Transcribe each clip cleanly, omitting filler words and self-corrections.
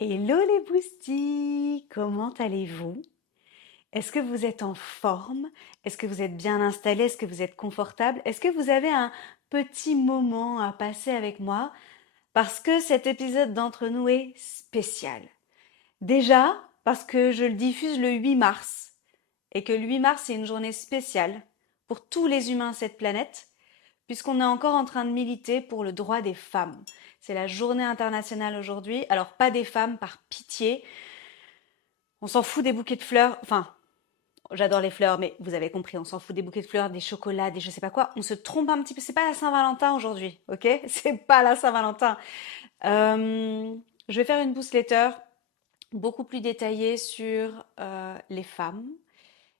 Hello les boosties, comment allez-vous? Est-ce que vous êtes en forme? Est-ce que vous êtes bien installé? Est-ce que vous êtes confortable? Est-ce que vous avez un petit moment à passer avec moi? Parce que cet épisode d'Entre nous est spécial. Déjà, parce que je le diffuse le 8 mars et que le 8 mars c'est une journée spéciale pour tous les humains de cette planète, puisqu'on est encore en train de militer pour le droit des femmes. C'est la journée internationale aujourd'hui. Alors pas des femmes, par pitié. On s'en fout des bouquets de fleurs. Enfin, j'adore les fleurs, mais vous avez compris, on s'en fout des bouquets de fleurs, des chocolats, des je sais pas quoi. On se trompe un petit peu. C'est pas la Saint-Valentin aujourd'hui, ok? C'est pas la Saint-Valentin. Euh, je vais faire une newsletter beaucoup plus détaillée sur les femmes.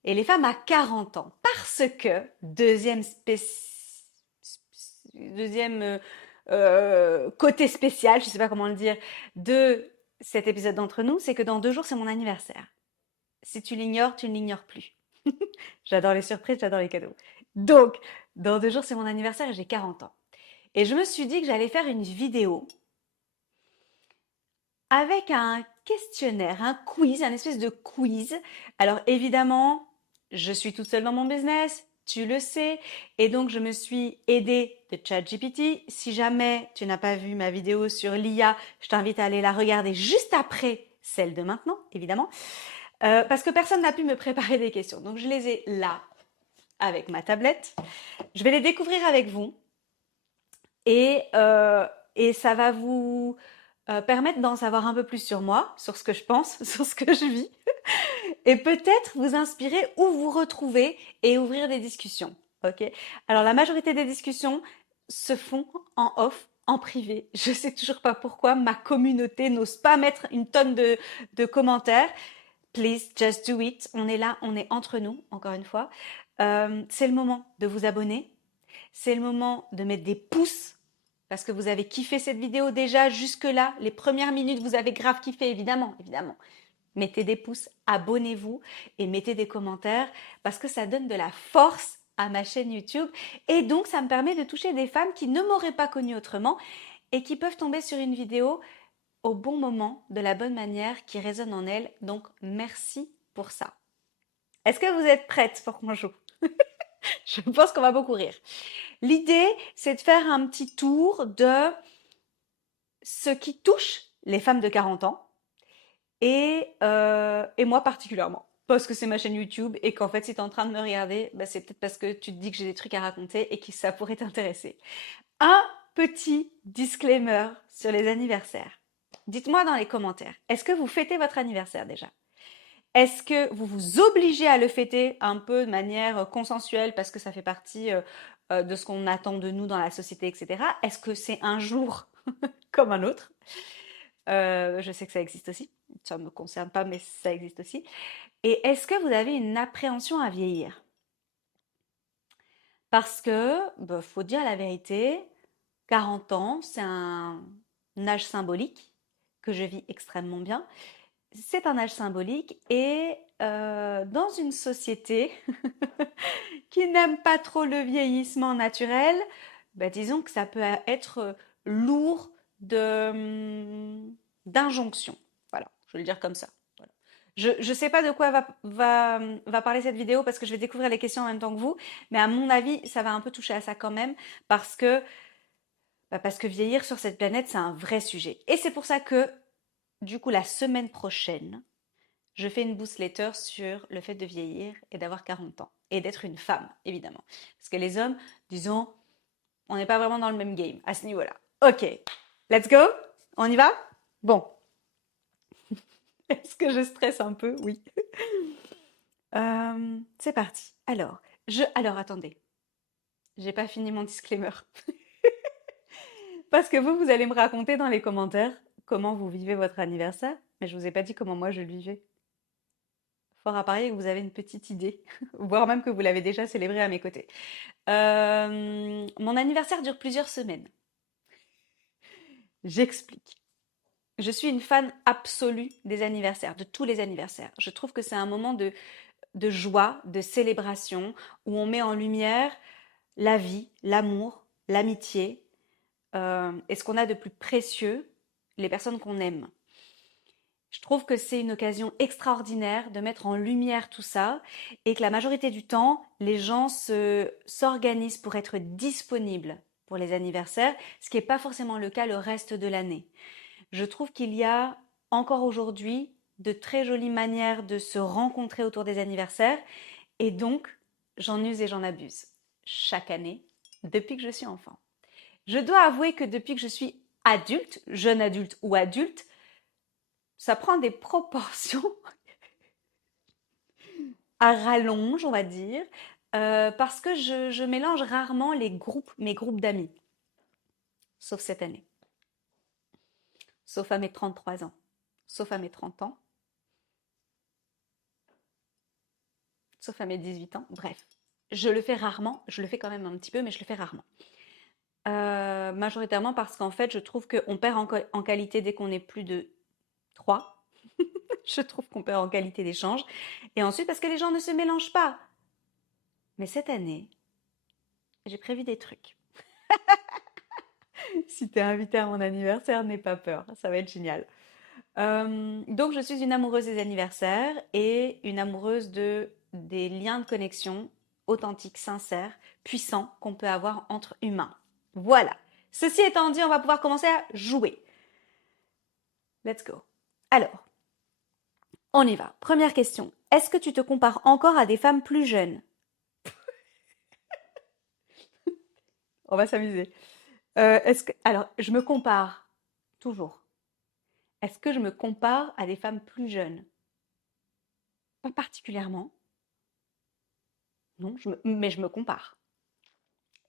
Et les femmes à 40 ans. Parce que, deuxième côté spécial, je ne sais pas comment le dire, de cet épisode d'Entre nous, c'est que dans 2 jours, c'est mon anniversaire. Si tu l'ignores, tu ne l'ignores plus. J'adore les surprises, j'adore les cadeaux. Donc, dans 2 jours, c'est mon anniversaire et j'ai 40 ans. Et je me suis dit que j'allais faire une vidéo avec un questionnaire, un quiz, un espèce de quiz. Alors évidemment, je suis toute seule dans mon business, tu le sais, et donc je me suis aidée de ChatGPT. Si jamais tu n'as pas vu ma vidéo sur l'IA, je t'invite à aller la regarder juste après celle de maintenant, évidemment, parce que personne n'a pu me préparer des questions. Donc je les ai là, avec ma tablette. Je vais les découvrir avec vous, et, euh, et ça va vous permettre d'en savoir un peu plus sur moi, sur ce que je pense, sur ce que je vis, et peut-être vous inspirer ou vous retrouver et ouvrir des discussions. Ok. Alors la majorité des discussions se font en off, en privé. Je sais toujours pas pourquoi ma communauté n'ose pas mettre une tonne de commentaires. Please, just do it. On est là, on est entre nous, encore une fois. C'est le moment de vous abonner. C'est le moment de mettre des pouces parce que vous avez kiffé cette vidéo déjà jusque-là. Les premières minutes, vous avez grave kiffé, évidemment, évidemment. Mettez des pouces, abonnez-vous et mettez des commentaires parce que ça donne de la force à ma chaîne YouTube et donc ça me permet de toucher des femmes qui ne m'auraient pas connue autrement et qui peuvent tomber sur une vidéo au bon moment, de la bonne manière, qui résonne en elles. Donc merci pour ça. Est-ce que vous êtes prêtes pour qu'on joue? Je pense qu'on va beaucoup rire. L'idée, c'est de faire un petit tour de ce qui touche les femmes de 40 ans et moi particulièrement. Parce que c'est ma chaîne YouTube et qu'en fait, si tu es en train de me regarder, bah, c'est peut-être parce que tu te dis que j'ai des trucs à raconter et que ça pourrait t'intéresser. Un petit disclaimer sur les anniversaires. Dites-moi dans les commentaires, est-ce que vous fêtez votre anniversaire déjà? Est-ce que vous vous obligez à le fêter un peu de manière consensuelle parce que ça fait partie de ce qu'on attend de nous dans la société, etc. Est-ce que c'est un jour comme un autre? Je sais que ça existe aussi. Ça ne me concerne pas, mais ça existe aussi. Et est-ce que vous avez une appréhension à vieillir? Parce que, bah, faut dire la vérité, 40 ans, c'est un âge symbolique que je vis extrêmement bien. C'est un âge symbolique et dans une société qui n'aime pas trop le vieillissement naturel, bah, disons que ça peut être lourd d'injonctions. Voilà, je vais le dire comme ça. Voilà. Je ne sais pas de quoi va parler cette vidéo parce que je vais découvrir les questions en même temps que vous, mais à mon avis, ça va un peu toucher à ça quand même parce que, parce que vieillir sur cette planète, c'est un vrai sujet. Et c'est pour ça que, du coup, la semaine prochaine, je fais une newsletter sur le fait de vieillir et d'avoir 40 ans. Et d'être une femme, évidemment. Parce que les hommes, disons, on n'est pas vraiment dans le même game à ce niveau-là. Ok, let's go. On y va? Bon. Est-ce que je stresse un peu? Oui. C'est parti. Alors attendez. J'ai pas fini mon disclaimer. Parce que vous allez me raconter dans les commentaires comment vous vivez votre anniversaire. Mais je vous ai pas dit comment moi je le vivais. Fort à parier que vous avez une petite idée, voire même que vous l'avez déjà célébré à mes côtés. Mon anniversaire dure plusieurs semaines. J'explique. Je suis une fan absolue des anniversaires, de tous les anniversaires. Je trouve que c'est un moment de joie, de célébration, où on met en lumière la vie, l'amour, l'amitié, et ce qu'on a de plus précieux, les personnes qu'on aime. Je trouve que c'est une occasion extraordinaire de mettre en lumière tout ça et que la majorité du temps, les gens s'organisent pour être disponibles pour les anniversaires, ce qui n'est pas forcément le cas le reste de l'année. Je trouve qu'il y a encore aujourd'hui de très jolies manières de se rencontrer autour des anniversaires et donc j'en use et j'en abuse chaque année depuis que je suis enfant. Je dois avouer que depuis que je suis adulte, jeune adulte ou adulte, ça prend des proportions à rallonge, on va dire, parce que je mélange rarement mes groupes d'amis, sauf cette année, sauf à mes 33 ans, sauf à mes 30 ans, sauf à mes 18 ans, bref. Je le fais rarement, je le fais quand même un petit peu, mais je le fais rarement. Majoritairement parce qu'en fait, je trouve qu'on perd en qualité dès qu'on est plus de 3. Je trouve qu'on perd en qualité d'échange. Et ensuite, parce que les gens ne se mélangent pas. Mais cette année, j'ai prévu des trucs. Si t'es invité à mon anniversaire, n'aie pas peur, ça va être génial. Donc, je suis une amoureuse des anniversaires et une amoureuse des liens de connexion authentiques, sincères, puissants qu'on peut avoir entre humains. Voilà. Ceci étant dit, on va pouvoir commencer à jouer. Let's go. Alors, on y va. Première question. Est-ce que tu te compares encore à des femmes plus jeunes? On va s'amuser. Alors, je me compare toujours. Est-ce que je me compare à des femmes plus jeunes? Pas particulièrement. Non, mais je me compare.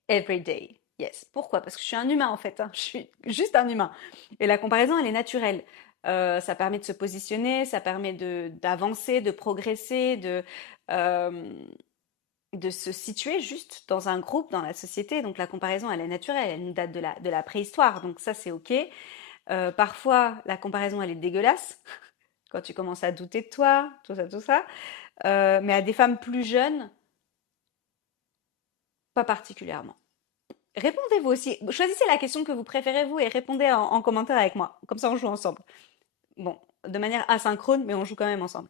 Every day. Yes. Pourquoi? Parce que je suis un humain en fait, hein. Je suis juste un humain. Et la comparaison, elle est naturelle. Ça permet de se positionner, ça permet d'avancer, de progresser, euh, de se situer juste dans un groupe, dans la société. Donc la comparaison, elle est naturelle, elle nous date de la préhistoire. Donc ça, c'est OK. Parfois, la comparaison, elle est dégueulasse quand tu commences à douter de toi, tout ça, tout ça. Mais à des femmes plus jeunes, pas particulièrement. Répondez-vous aussi. Choisissez la question que vous préférez vous et répondez en commentaire avec moi. Comme ça, on joue ensemble. Bon, de manière asynchrone, mais on joue quand même ensemble.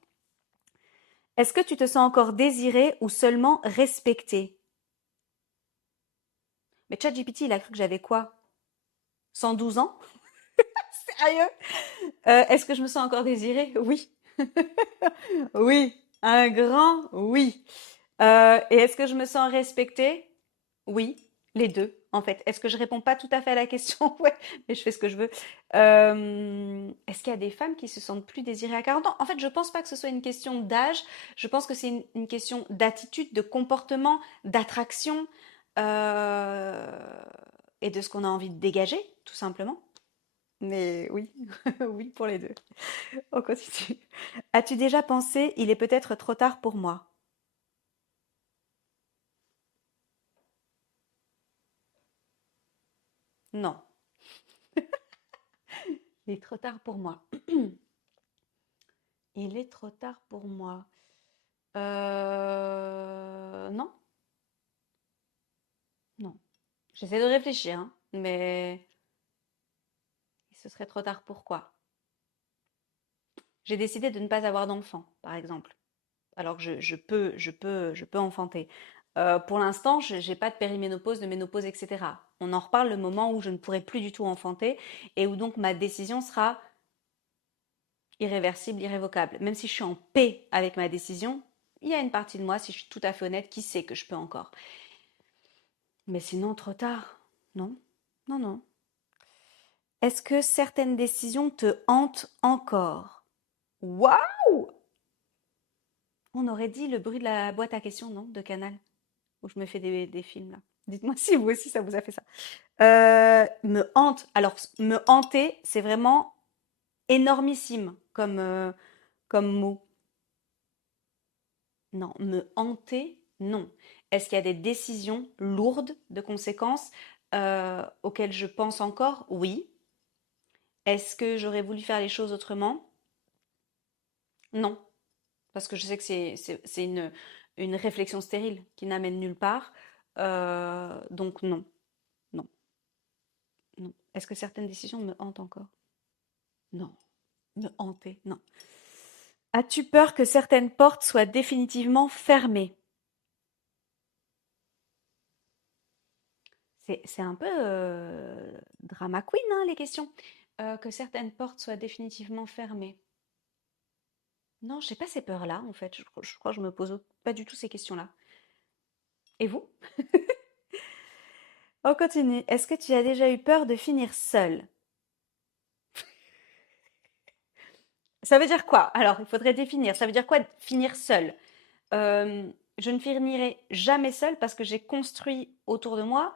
Est-ce que tu te sens encore désiré ou seulement respecté? Mais ChatGPT, il a cru que j'avais quoi? 112 ans? Sérieux? Est-ce que je me sens encore désirée? Oui. Oui. Un grand oui. Et est-ce que je me sens respectée? Oui, les deux, en fait. Est-ce que je réponds pas tout à fait à la question? Ouais, mais je fais ce que je veux. Est-ce qu'il y a des femmes qui se sentent plus désirées à 40 ans? En fait, je pense pas que ce soit une question d'âge. Je pense que c'est une question d'attitude, de comportement, d'attraction euh, et de ce qu'on a envie de dégager, tout simplement. Mais oui, oui pour les deux. On continue. As-tu déjà pensé, il est peut-être trop tard pour moi? Non, il est trop tard pour moi. Il est trop tard pour moi. Non, non. J'essaie de réfléchir, hein, mais ce serait trop tard pourquoi? J'ai décidé de ne pas avoir d'enfant, par exemple. Alors que je peux enfanter. Pour l'instant, je n'ai pas de périménopause, de ménopause, etc. On en reparle le moment où je ne pourrai plus du tout enfanter et où donc ma décision sera irréversible, irrévocable. Même si je suis en paix avec ma décision, il y a une partie de moi, si je suis tout à fait honnête, qui sait que je peux encore. Mais sinon, trop tard. Non, non, non. Est-ce que certaines décisions te hantent encore? Waouh! On aurait dit le bruit de la boîte à questions, non? De Canal, où je me fais des films là. Dites-moi si vous aussi ça vous a fait ça. Me hante. Alors, me hanter, c'est vraiment énormissime comme mot. Non, me hanter, non. Est-ce qu'il y a des décisions lourdes de conséquences auxquelles je pense encore? Oui. Est-ce que j'aurais voulu faire les choses autrement? Non. Parce que je sais que c'est une réflexion stérile qui n'amène nulle part. Donc non, non, non. Est-ce que certaines décisions me hantent encore? Non, Me hanter, non. As-tu peur que certaines portes soient définitivement fermées? C'est un peu drama queen, hein, les questions. Que certaines portes soient définitivement fermées. Non, j'ai pas ces peurs-là, en fait. Je crois que je me pose pas du tout ces questions-là. Et vous? On continue. Est-ce que tu as déjà eu peur de finir seule? Ça veut dire quoi? Alors, il faudrait définir. Ça veut dire quoi finir seule? Je ne finirai jamais seule parce que j'ai construit autour de moi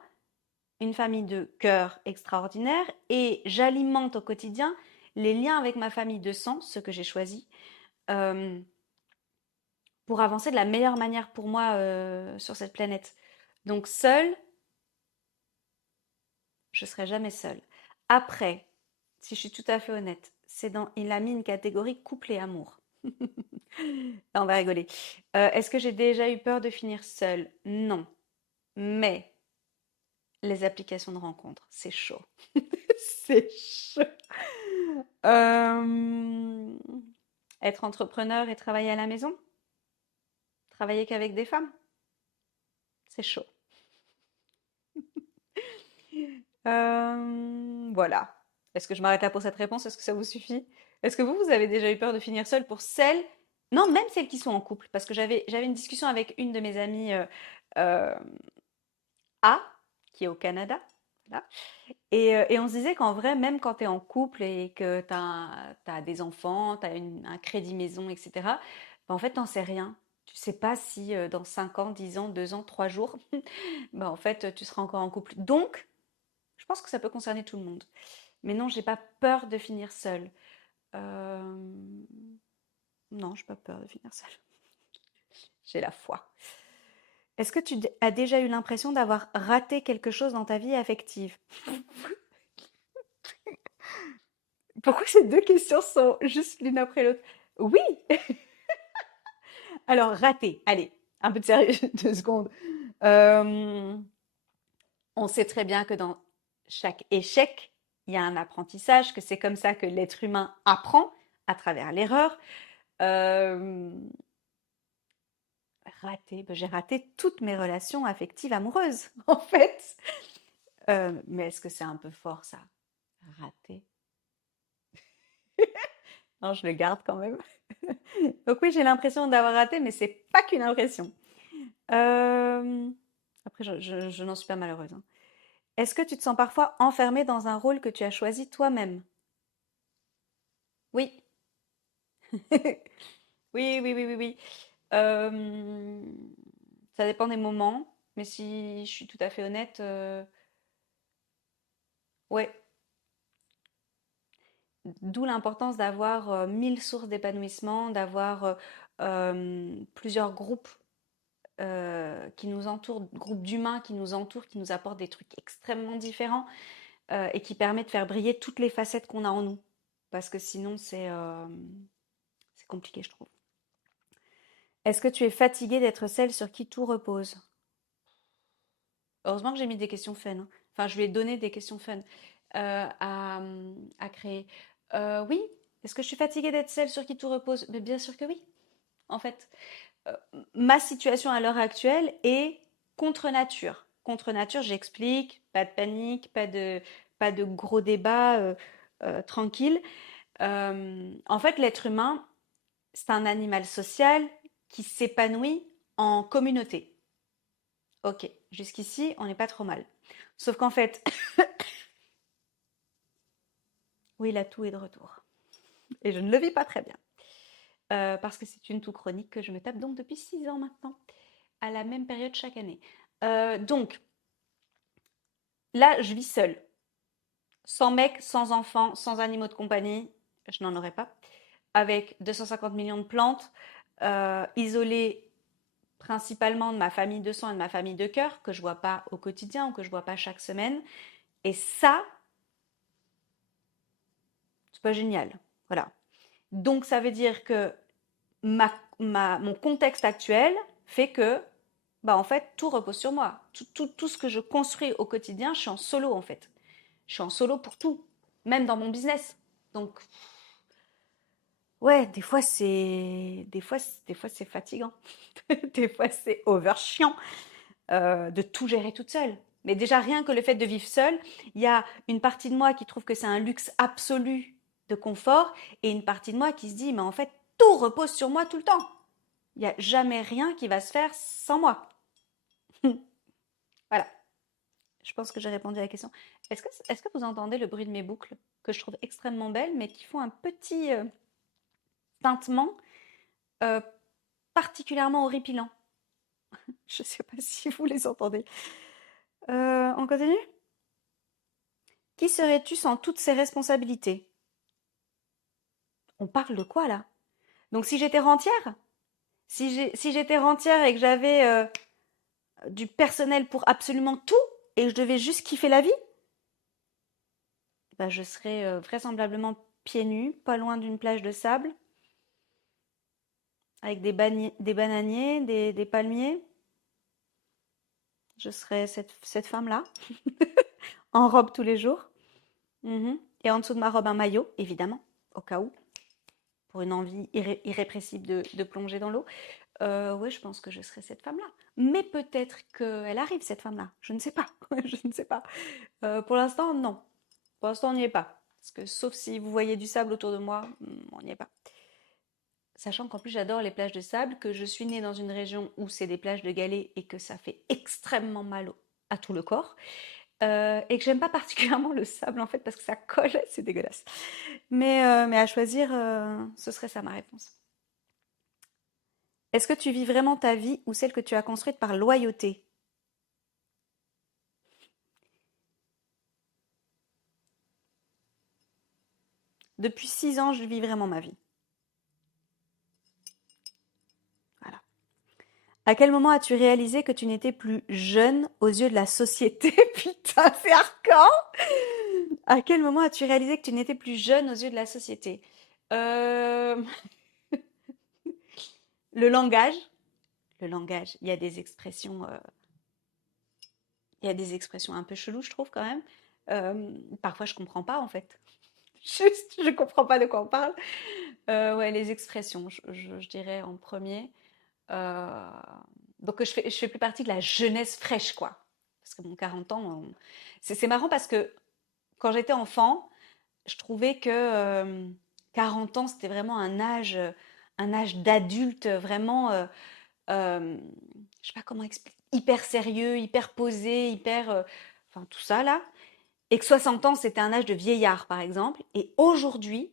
une famille de cœur extraordinaire et j'alimente au quotidien les liens avec ma famille de sang, ceux que j'ai choisis, euh, pour avancer de la meilleure manière pour moi sur cette planète. Donc seule, je serai jamais seule. Après, si je suis tout à fait honnête, il a mis une catégorie couple et amour. On va rigoler. Est-ce que j'ai déjà eu peur de finir seule? Non. Mais les applications de rencontres, c'est chaud. C'est chaud. Euh, Être entrepreneur et travailler à la maison? Travailler qu'avec des femmes? C'est chaud. Voilà. Est-ce que je m'arrête là pour cette réponse? Est-ce que ça vous suffit? Est-ce que vous avez déjà eu peur de finir seule pour celles, non, même celles qui sont en couple, parce que j'avais une discussion avec une de mes amies euh, A, qui est au Canada, voilà. Et on se disait qu'en vrai, même quand tu es en couple et que tu as des enfants, tu as un crédit maison, etc., bah, en fait, t'en sais rien. Tu sais pas si dans 5 ans, 10 ans, 2 ans, 3 jours, bah, en fait, tu seras encore en couple. Donc, je pense que ça peut concerner tout le monde. Mais non, j'ai pas peur de finir seule. Euh, Non, j'ai pas peur de finir seule. J'ai la foi. Est-ce que tu as déjà eu l'impression d'avoir raté quelque chose dans ta vie affective? Pourquoi ces deux questions sont juste l'une après l'autre? Oui! Alors, raté. Allez, un peu de sérieux, 2 secondes. Euh, on sait très bien que dans chaque échec, il y a un apprentissage, que c'est comme ça que l'être humain apprend à travers l'erreur. Euh, Raté, ben, j'ai raté toutes mes relations affectives amoureuses, en fait. Mais est-ce que c'est un peu fort, ça? Raté. Non, je le garde quand même. Donc oui, j'ai l'impression d'avoir raté, mais c'est pas qu'une impression. Euh, Après, je n'en suis pas malheureuse, hein. Est-ce que tu te sens parfois enfermée dans un rôle que tu as choisi toi-même? Oui. Oui, oui, oui, oui, oui. Euh, Ça dépend des moments, mais si je suis tout à fait honnête, ouais. D'où l'importance d'avoir 1000 sources d'épanouissement, d'avoir plusieurs groupes qui nous entourent, groupes d'humains qui nous entourent, qui nous apportent des trucs extrêmement différents et qui permettent de faire briller toutes les facettes qu'on a en nous. Parce que sinon, c'est compliqué, je trouve. Est-ce que tu es fatiguée d'être celle sur qui tout repose? Heureusement que j'ai mis des questions fun, hein. Enfin, je lui ai donné des questions fun à créer. Oui, est-ce que je suis fatiguée d'être celle sur qui tout repose? Mais bien sûr que oui, en fait. Euh, Ma situation à l'heure actuelle est contre nature. Contre nature, j'explique, pas de panique, pas de gros débats, tranquille. En fait, l'être humain, c'est un animal social qui s'épanouit en communauté. Ok, jusqu'ici, on n'est pas trop mal. Sauf qu'en fait, oui, l'atout est de retour. Et je ne le vis pas très bien. Parce que c'est une toux chronique que je me tape donc depuis 6 ans maintenant, à la même période chaque année. Donc, là, je vis seule. Sans mec, sans enfant, sans animaux de compagnie, je n'en aurais pas. Avec 250 millions de plantes, isolée principalement de ma famille de sang et de ma famille de cœur, que je vois pas au quotidien ou que je vois pas chaque semaine. Et ça, c'est pas génial. Voilà. Donc ça veut dire que mon contexte actuel fait que, bah en fait, tout repose sur moi. Tout ce que je construis au quotidien, je suis en solo en fait. Je suis en solo pour tout, même dans mon business. Donc, Ouais, des fois c'est fatigant. Des fois c'est over chiant de tout gérer toute seule. Mais déjà rien que le fait de vivre seule, il y a une partie de moi qui trouve que c'est un luxe absolu de confort et une partie de moi qui se dit mais en fait tout repose sur moi tout le temps. Il n'y a jamais rien qui va se faire sans moi. Voilà. Je pense que j'ai répondu à la question. Est-ce que vous entendez le bruit de mes boucles que je trouve extrêmement belles mais qui font un petit tintement euh, particulièrement horripilant. Je ne sais pas si vous les entendez. On continue. Qui serais-tu sans toutes ces responsabilités? On parle de quoi là? Donc si j'étais rentière? Si j'étais rentière et que j'avais du personnel pour absolument tout et que je devais juste kiffer la vie, bah, je serais vraisemblablement pieds nus, pas loin d'une plage de sable, avec des bananiers, des palmiers. Je serais cette femme-là, en robe tous les jours. Mhm. Et en dessous de ma robe, un maillot, évidemment, au cas où, pour une envie irrépressible de plonger dans l'eau. Oui, je pense que je serais cette femme-là. Mais peut-être qu'elle arrive, cette femme-là. Je ne sais pas. Je ne sais pas. Pour l'instant, non. Pour l'instant, on n'y est pas. Parce que sauf si vous voyez du sable autour de moi, on n'y est pas. Sachant qu'en plus, j'adore les plages de sable, que je suis née dans une région où c'est des plages de galets et que ça fait extrêmement mal à tout le corps. Et que j'aime pas particulièrement le sable en fait parce que ça colle, c'est dégueulasse. Mais à choisir, ce serait ça ma réponse. Est-ce que tu vis vraiment ta vie ou celle que tu as construite par loyauté? Depuis 6 ans, je vis vraiment ma vie. Voilà. À quel moment as-tu réalisé que tu n'étais plus jeune aux yeux de la société? Putain, c'est hardcore! À quel moment as-tu réalisé que tu n'étais plus jeune aux yeux de la société? Euh, le langage. Le langage. Il y a des expressions un peu cheloues, je trouve, quand même. Parfois, je comprends pas, en fait. Juste, je comprends pas de quoi on parle. Ouais, les expressions, je dirais en premier. Euh, donc, je fais plus partie de la jeunesse fraîche, quoi. Parce que mon 40 ans, c'est marrant parce que quand j'étais enfant, je trouvais que 40 ans, c'était vraiment un âge d'adulte, vraiment, je sais pas comment expliquer, hyper sérieux, hyper posé, enfin tout ça là. Et que 60 ans, c'était un âge de vieillard, par exemple. Et aujourd'hui,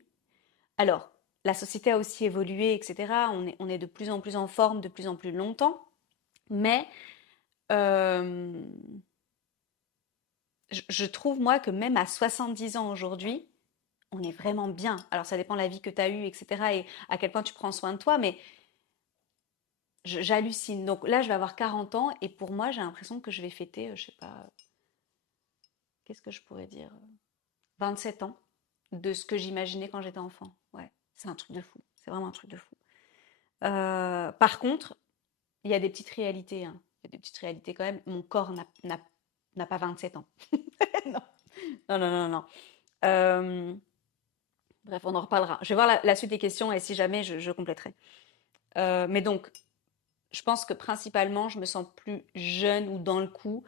alors, la société a aussi évolué, etc. On est de plus en plus en forme, de plus en plus longtemps. Mais euh, je trouve, moi, que même à 70 ans aujourd'hui, on est vraiment bien. Alors, ça dépend de la vie que tu as eue, etc. et à quel point tu prends soin de toi, mais j'hallucine. Donc là, je vais avoir 40 ans et pour moi, j'ai l'impression que je vais fêter, je sais pas, qu'est-ce que je pourrais dire 27 ans de ce que j'imaginais quand j'étais enfant. Ouais, c'est un truc de fou. C'est vraiment un truc de fou. Par contre, il y a des petites réalités, hein. Il y a des petites réalités quand même. Mon corps n'a pas 27 ans. Non, non, non, non, non. Euh, bref, on en reparlera. Je vais voir la suite des questions et si jamais, je compléterai. Mais donc, je pense que principalement, je me sens plus jeune ou dans le coup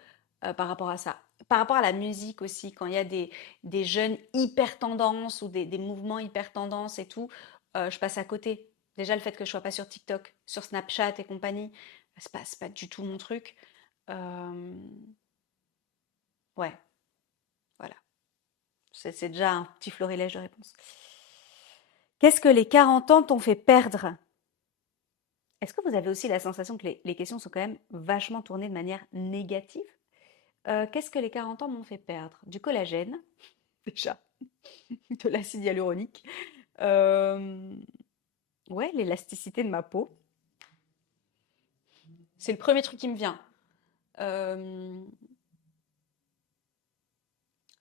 par rapport à ça. Par rapport à la musique aussi, quand il y a des jeunes hyper tendances ou des mouvements hyper tendances et tout, je passe à côté. Déjà, le fait que je sois pas sur TikTok, sur Snapchat et compagnie, c'est pas du tout mon truc. Euh, ouais, voilà. C'est déjà un petit florilège de réponses. Qu'est-ce que les 40 ans t'ont fait perdre? Est-ce que vous avez aussi la sensation que les questions sont quand même vachement tournées de manière négative? Qu'est-ce que les 40 ans m'ont fait perdre? Du collagène, déjà, de l'acide hyaluronique. Euh, ouais, l'élasticité de ma peau. C'est le premier truc qui me vient. Euh,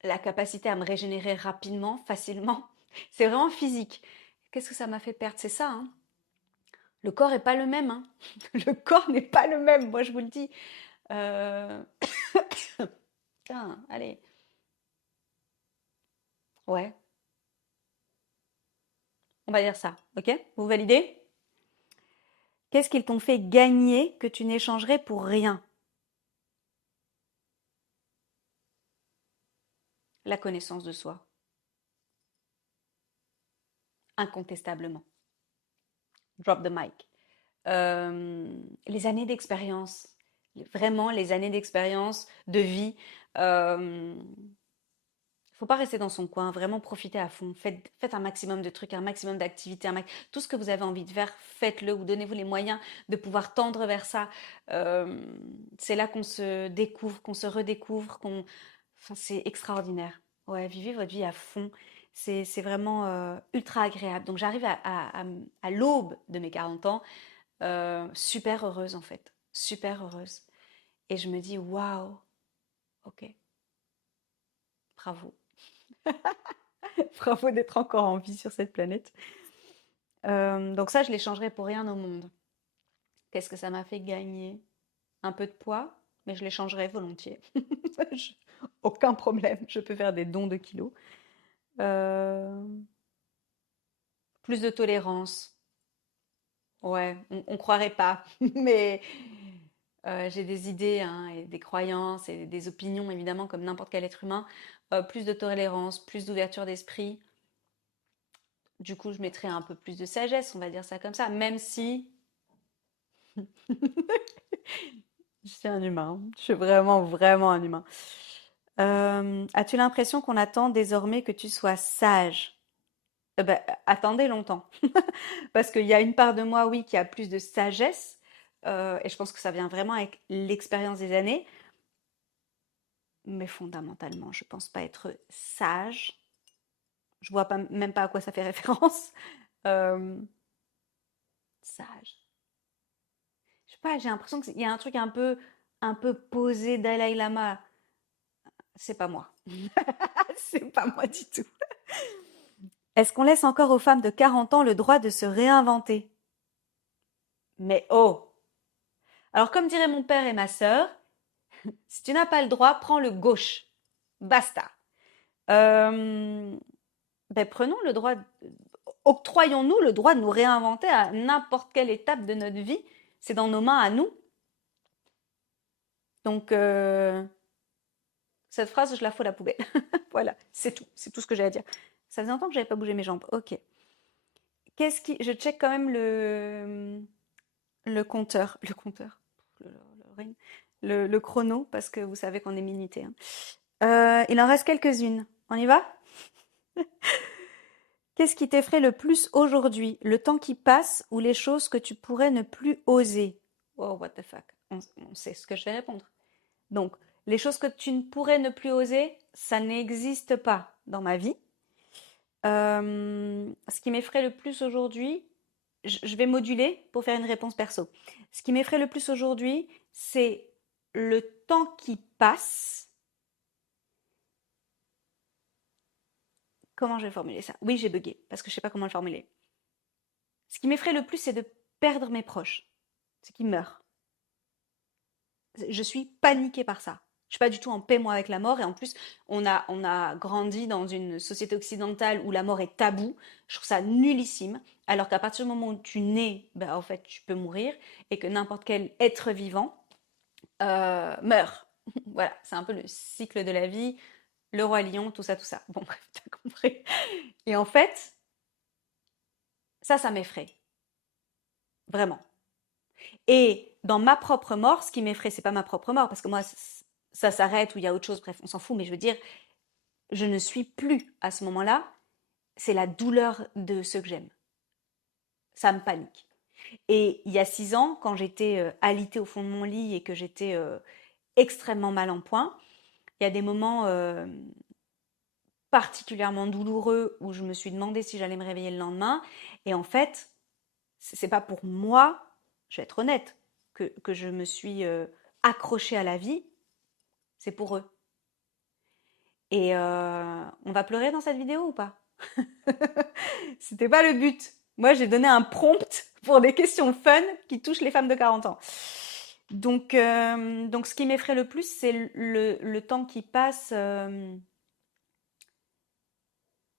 la capacité à me régénérer rapidement, facilement. C'est vraiment physique. Qu'est-ce que ça m'a fait perdre? C'est ça, hein. Le corps est pas le même, hein. Le corps n'est pas le même, moi je vous le dis. Euh... Putain, allez. Ouais. On va dire ça, ok? Vous validez? Qu'est-ce qu'ils t'ont fait gagner que tu n'échangerais pour rien? La connaissance de soi, incontestablement. Drop the mic. Les années d'expérience, vraiment les années d'expérience, de vie. Euh, Faut pas rester dans son coin, vraiment profiter à fond. Faites un maximum de trucs, un maximum d'activités, tout ce que vous avez envie de faire, faites-le ou donnez-vous les moyens de pouvoir tendre vers ça. Euh, c'est là qu'on se découvre, qu'on se redécouvre, enfin, c'est extraordinaire. Ouais, vivez votre vie à fond. C'est vraiment ultra agréable. Donc j'arrive à l'aube de mes 40 ans, super heureuse en fait, super heureuse. Et je me dis, waouh, ok, bravo. Bravo d'être encore en vie sur cette planète. Donc ça, je l'échangerais pour rien au monde. Qu'est-ce que ça m'a fait gagner? Un peu de poids, mais je l'échangerais volontiers. Je- Aucun problème, je peux faire des dons de kilos. Euh, Plus de tolérance. Ouais, on croirait pas, mais j'ai des idées hein, et des croyances et des opinions, évidemment, comme n'importe quel être humain. Plus de tolérance, plus d'ouverture d'esprit. Du coup, je mettrais un peu plus de sagesse, on va dire ça comme ça, même si je suis un humain. Je suis vraiment, vraiment un humain. As-tu l'impression qu'on attend désormais que tu sois sage? Ben, attendez longtemps. Parce qu'il y a une part de moi, oui, qui a plus de sagesse. Et je pense que ça vient vraiment avec l'expérience des années. Mais fondamentalement, je pense pas être sage. Je vois pas, même pas à quoi ça fait référence. Euh, Sage. Je sais pas, j'ai l'impression qu'il y a un truc un peu posé Dalai Lama. C'est pas moi. C'est pas moi du tout. Est-ce qu'on laisse encore aux femmes de 40 ans le droit de se réinventer? Mais oh! Alors comme diraient mon père et ma sœur, si tu n'as pas le droit, prends le gauche. Basta. Euh, Prenons le droit, octroyons-nous le droit de nous réinventer à n'importe quelle étape de notre vie. C'est dans nos mains à nous. Donc cette phrase, je la fous à la poubelle. Voilà, c'est tout. C'est tout ce que j'ai à dire. Ça faisait longtemps que j'avais pas bougé mes jambes. Ok. Je check quand même le compteur, le, ring, le chrono, parce que vous savez qu'on est minuté. Hein. Il en reste quelques-unes. On y va? Qu'est-ce qui t'effraie le plus aujourd'hui? Le temps qui passe ou les choses que tu pourrais ne plus oser? Oh, what the fuck. On sait ce que je vais répondre. Donc, les choses que tu ne pourrais ne plus oser, ça n'existe pas dans ma vie. Ce qui m'effraie le plus aujourd'hui, je vais moduler pour faire une réponse perso. Ce qui m'effraie le plus aujourd'hui, c'est le temps qui passe. Comment je vais formuler ça? Oui, j'ai bugué parce que je sais pas comment le formuler. Ce qui m'effraie le plus, c'est de perdre mes proches, c'est qu'ils meurent. Je suis paniquée par ça. Je suis pas du tout en paix moi avec la mort et en plus on a grandi dans une société occidentale où la mort est tabou. Je trouve ça nullissime. Alors qu'à partir du moment où tu nais, ben, en fait tu peux mourir et que n'importe quel être vivant meurt. Voilà, c'est un peu le cycle de la vie, le roi lion, tout ça, tout ça. Bon bref, t'as compris. Et en fait, ça m'effraie vraiment. Et dans ma propre mort, ce qui m'effraie, c'est pas ma propre mort, parce que moi, ça s'arrête ou il y a autre chose, bref, on s'en fout, mais je veux dire, je ne suis plus à ce moment-là, c'est la douleur de ceux que j'aime. Ça me panique. Et il y a 6 ans, quand j'étais alitée au fond de mon lit et que j'étais extrêmement mal en point, il y a des moments particulièrement douloureux où je me suis demandé si j'allais me réveiller le lendemain. Et en fait, c'est pas pour moi, je vais être honnête, que je me suis accrochée à la vie, c'est pour eux. Et on va pleurer dans cette vidéo ou pas? C'était pas le but. Moi, j'ai donné un prompt pour des questions fun qui touchent les femmes de 40 ans. Donc ce qui m'effraie le plus, c'est le temps qui passe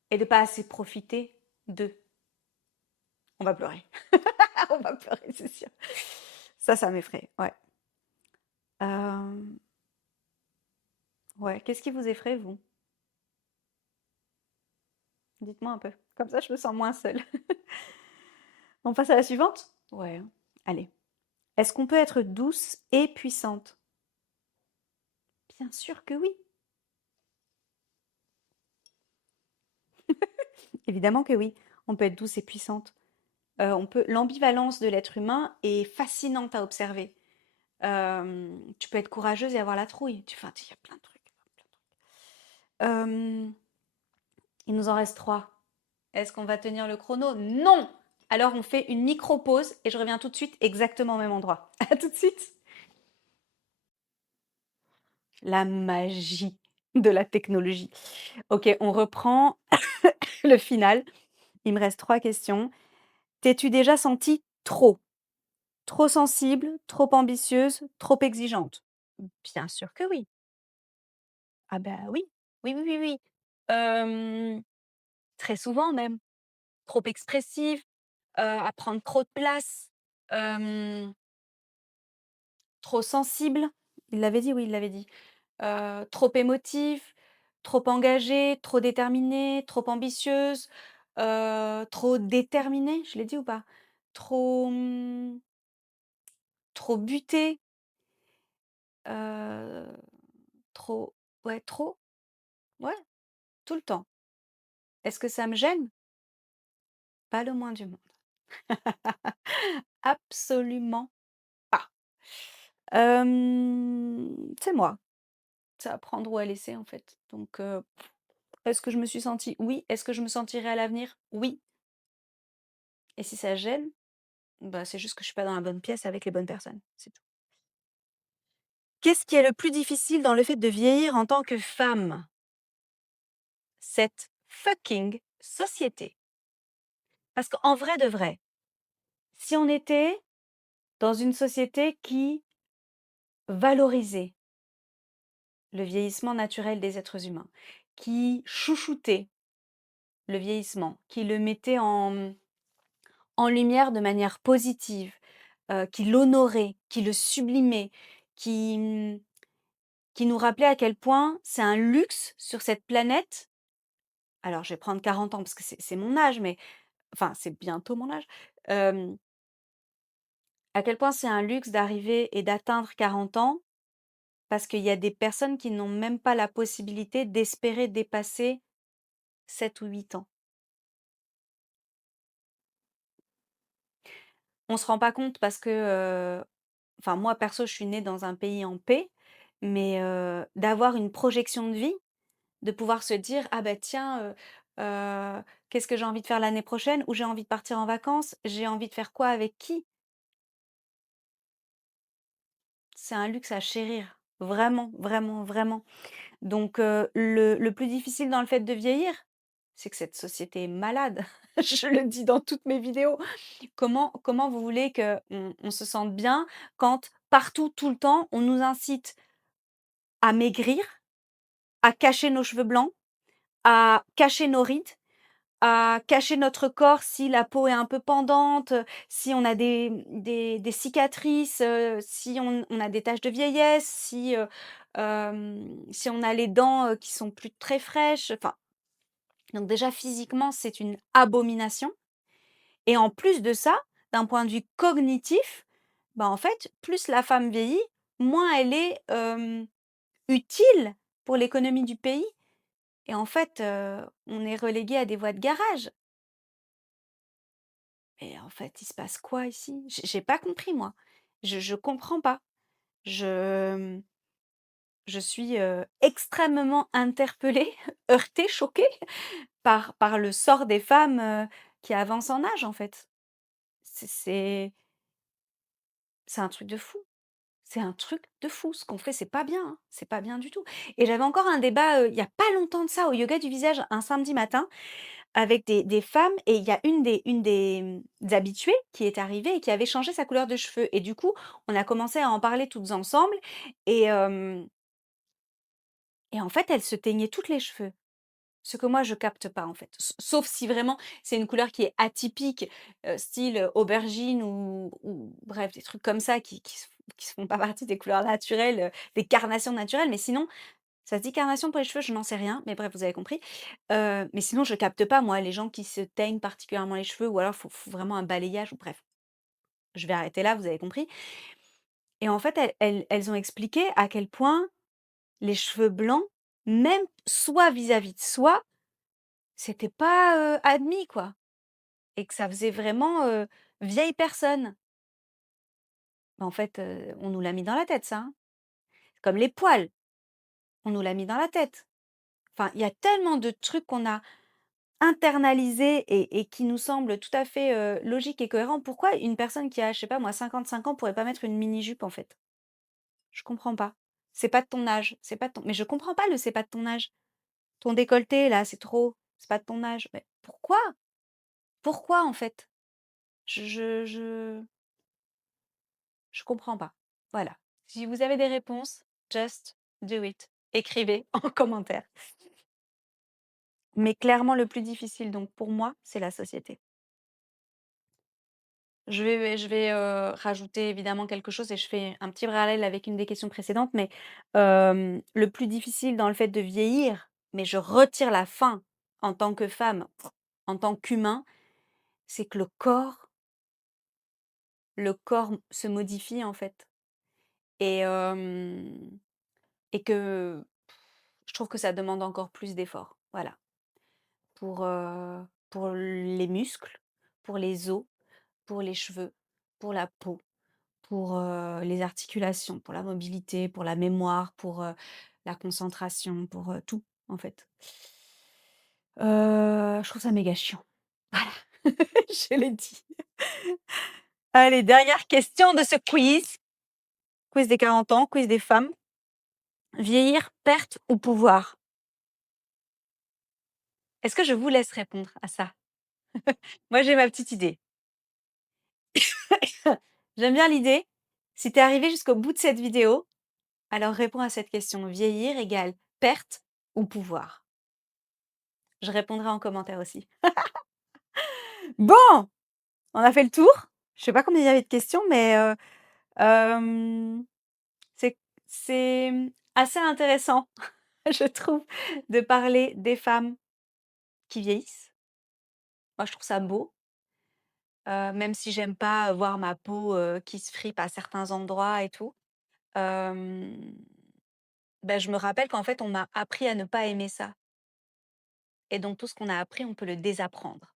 et de pas assez profiter d'eux. On va pleurer. On va pleurer, c'est sûr. Ça m'effraie, ouais. Euh, ouais, qu'est-ce qui vous effraie, vous? Dites-moi un peu. Comme ça, je me sens moins seule. On passe à la suivante? Ouais, hein. Allez. Est-ce qu'on peut être douce et puissante? Bien sûr que oui. Évidemment que oui. On peut être douce et puissante. L'ambivalence de l'être humain est fascinante à observer. Tu peux être courageuse et avoir la trouille. Enfin, il y a plein de trucs. Euh, il nous en reste 3. Est-ce qu'on va tenir le chrono? Non! Alors on fait une micro-pause et je reviens tout de suite exactement au même endroit. À tout de suite! La magie de la technologie. Ok, on reprend le final. Il me reste 3 questions. T'es-tu déjà sentie trop? Trop sensible, trop ambitieuse, trop exigeante? Bien sûr que oui. Ah bah oui. Oui, oui, oui, oui. Hem, Très souvent même. Trop expressive, à prendre trop de place, hem, trop sensible. Il l'avait dit? Oui, il l'avait dit. Trop émotive, trop engagée, trop déterminée, trop ambitieuse, trop déterminée, je l'ai dit ou pas? Trop, trop butée, heu, trop ouais, trop, ouais, tout le temps. Est-ce que ça me gêne? Pas le moins du monde. Absolument pas. C'est moi, c'est à prendre ou à laisser en fait. Donc est-ce que je me suis sentie? Oui. Est-ce que je me sentirai à l'avenir? Oui. Et si ça gêne, bah, c'est juste que je suis pas dans la bonne pièce avec les bonnes personnes, c'est tout. Qu'est-ce qui est le plus difficile dans le fait de vieillir en tant que femme? Cette fucking société. Parce qu'en vrai de vrai, si on était dans une société qui valorisait le vieillissement naturel des êtres humains, qui chouchoutait le vieillissement, qui le mettait en lumière de manière positive, qui l'honorait, qui le sublimait, qui, qui nous rappelait à quel point c'est un luxe sur cette planète. Alors, je vais prendre 40 ans parce que c'est mon âge, mais enfin, c'est bientôt mon âge. Hem, à quel point c'est un luxe d'arriver et d'atteindre 40 ans, parce qu'il y a des personnes qui n'ont même pas la possibilité d'espérer dépasser 7 ou 8 ans. On se rend pas compte parce que, enfin moi perso, je suis née dans un pays en paix, mais d'avoir une projection de vie, de pouvoir se dire: «Ah bah tiens, qu'est-ce que j'ai envie de faire l'année prochaine? Où j'ai envie de partir en vacances? J'ai envie de faire quoi? Avec qui?» C'est un luxe à chérir, vraiment, vraiment, vraiment. Donc le plus difficile dans le fait de vieillir, c'est que cette société est malade. Je le dis dans toutes mes vidéos. Comment vous voulez qu'on se sente bien quand partout, tout le temps, on nous incite à maigrir, à cacher nos cheveux blancs, à cacher nos rides, à cacher notre corps si la peau est un peu pendante, si on a des cicatrices, si on a des taches de vieillesse, si on a les dents, qui sont plus très fraîches, enfin, donc déjà physiquement, c'est une abomination et en plus de ça, d'un point de vue cognitif, bah, en fait, plus la femme vieillit, moins elle est, utile pour l'économie du pays et en fait, on est relégué à des voies de garage. Et en fait, il se passe quoi ici? J'ai pas compris moi. Je comprends pas. Je, je suis, extrêmement interpellée, heurtée, choquée par le sort des femmes, qui avancent en âge, en fait. C'est c'est c'est un truc de fou. C'est un truc de fou. Ce qu'on fait, c'est pas bien, hein. C'est pas bien du tout. Et j'avais encore un débat, il y a pas longtemps de ça, au yoga du visage, un samedi matin, avec des femmes et il y a des habituées qui est arrivée et qui avait changé sa couleur de cheveux et du coup, on a commencé à en parler toutes ensemble et en fait, elle se teignait toutes les cheveux Ce que moi je capte pas en fait. Sauf si vraiment c'est une couleur qui est atypique, style, aubergine ou bref des trucs comme ça qui se font pas partie des couleurs naturelles, des carnations naturelles. Mais sinon, ça se dit carnation pour les cheveux? Je n'en sais rien, mais bref, vous avez compris. Mais sinon je capte pas moi les gens qui se teignent particulièrement les cheveux ou alors faut vraiment un balayage ou bref. Je vais arrêter là, vous avez compris. Et en fait, elles ont expliqué à quel point les cheveux blancs, même soi vis-à-vis de soi, c'était pas, admis quoi et que ça faisait vraiment, vieille personne. Bah, en fait, on nous l'a mis dans la tête ça, hein. Comme les poils, on nous l'a mis dans la tête. Enfin, il y a tellement de trucs qu'on a internalisés et qui nous semblent tout à fait, logiques et cohérents. Pourquoi une personne qui a, je sais pas moi, 55 ans pourrait pas mettre une mini jupe en fait? Je comprends pas. C'est pas de ton âge, c'est pas de ton mais je comprends pas le «c'est pas de ton âge». Ton décolleté là, c'est trop, c'est pas de ton âge. Mais pourquoi? Pourquoi en fait? Je comprends pas. Voilà. Si vous avez des réponses, just do it. Écrivez en commentaire. Mais clairement le plus difficile donc pour moi, c'est la société. Je vais rajouter évidemment quelque chose et je fais un petit parallèle avec une des questions précédentes, mais le plus difficile dans le fait de vieillir, mais je retire la fin en tant que femme, en tant qu'humain, c'est que le corps se modifie en fait et que je trouve que ça demande encore plus d'efforts. Voilà. Pour les muscles, pour les os, pour les cheveux, pour la peau, pour, les articulations, pour la mobilité, pour la mémoire, pour, la concentration, pour, tout, en fait. Je trouve ça méga chiant. Voilà, je l'ai dit. Allez, dernière question de ce quiz. Quiz des 40 ans, quiz des femmes. Vieillir, perte ou pouvoir? Est-ce que je vous laisse répondre à ça? Moi, j'ai ma petite idée. J'aime bien l'idée. Si tu es arrivé jusqu'au bout de cette vidéo, alors réponds à cette question. Vieillir égale perte ou pouvoir? Je répondrai en commentaire aussi. Bon, on a fait le tour. Je sais pas combien il y avait de questions, mais hem, c'est assez intéressant, je trouve, de parler des femmes qui vieillissent. Moi, je trouve ça beau, même si j'aime pas voir ma peau, qui se fripe à certains endroits et tout. Hem, bah, je me rappelle qu'en fait, on m'a appris à ne pas aimer ça et donc tout ce qu'on a appris, on peut le désapprendre.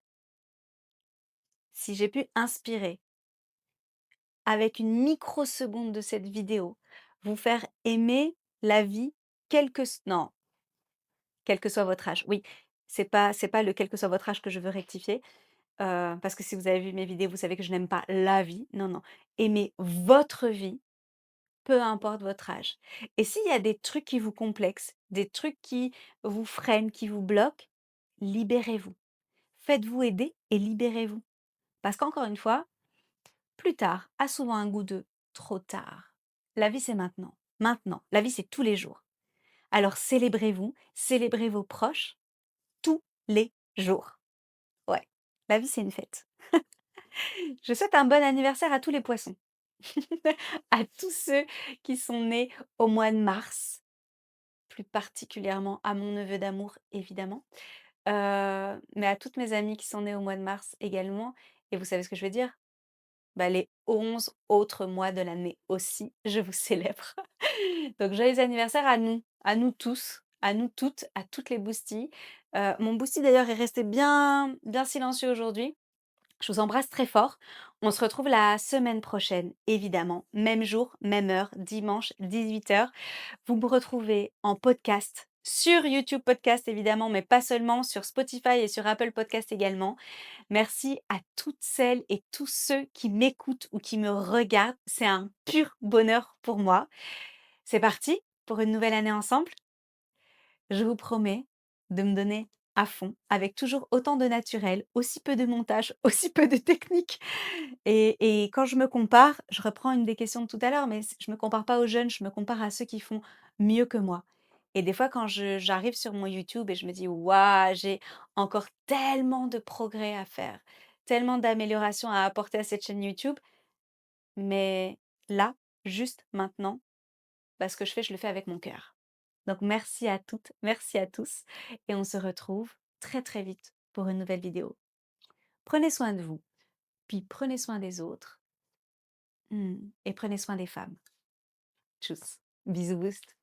Si j'ai pu inspirer avec une microseconde de cette vidéo, vous faire aimer la vie quel que s non, quel que soit votre âge. Oui, c'est pas le quel que soit votre âge que je veux rectifier, parce que si vous avez vu mes vidéos, vous savez que je n'aime pas la vie. Non, non, aimer votre vie, peu importe votre âge. Et s'il y a des trucs qui vous complexent, des trucs qui vous freinent, qui vous bloquent, libérez-vous. Faites-vous aider et libérez-vous. Parce qu'encore une fois, plus tard a souvent un goût de trop tard. La vie, c'est maintenant. Maintenant. La vie, c'est tous les jours. Alors célébrez-vous, célébrez vos proches tous les jours. Ouais, la vie, c'est une fête. Je souhaite un bon anniversaire à tous les poissons, à tous ceux qui sont nés au mois de mars, plus particulièrement à mon neveu d'amour, évidemment, mais à toutes mes amies qui sont nées au mois de mars également. Et vous savez ce que je veux dire? Bah, les 11 autres mois de l'année aussi, je vous célèbre. Donc joyeux anniversaire à nous tous, à nous toutes, à toutes les boosties. Mon boosty d'ailleurs est resté bien bien silencieux aujourd'hui. Je vous embrasse très fort. On se retrouve la semaine prochaine, évidemment. Même jour, même heure, dimanche 18h. Vous me retrouvez en podcast sur YouTube Podcast évidemment, mais pas seulement, sur Spotify et sur Apple Podcast également. Merci à toutes celles et tous ceux qui m'écoutent ou qui me regardent. C'est un pur bonheur pour moi. C'est parti pour une nouvelle année ensemble. Je vous promets de me donner à fond, avec toujours autant de naturel, aussi peu de montage, aussi peu de technique. Et quand je me compare, je reprends une des questions de tout à l'heure, mais je me compare pas aux jeunes, je me compare à ceux qui font mieux que moi. Et des fois, quand j'arrive sur mon YouTube et je me dis: «Waouh, j'ai encore tellement de progrès à faire, tellement d'améliorations à apporter à cette chaîne YouTube», mais là, juste maintenant, bah, ce que je fais, je le fais avec mon cœur. Donc merci à toutes, merci à tous et on se retrouve très, très vite pour une nouvelle vidéo. Prenez soin de vous, puis prenez soin des autres, et prenez soin des femmes. Tchuss. Bisous boost.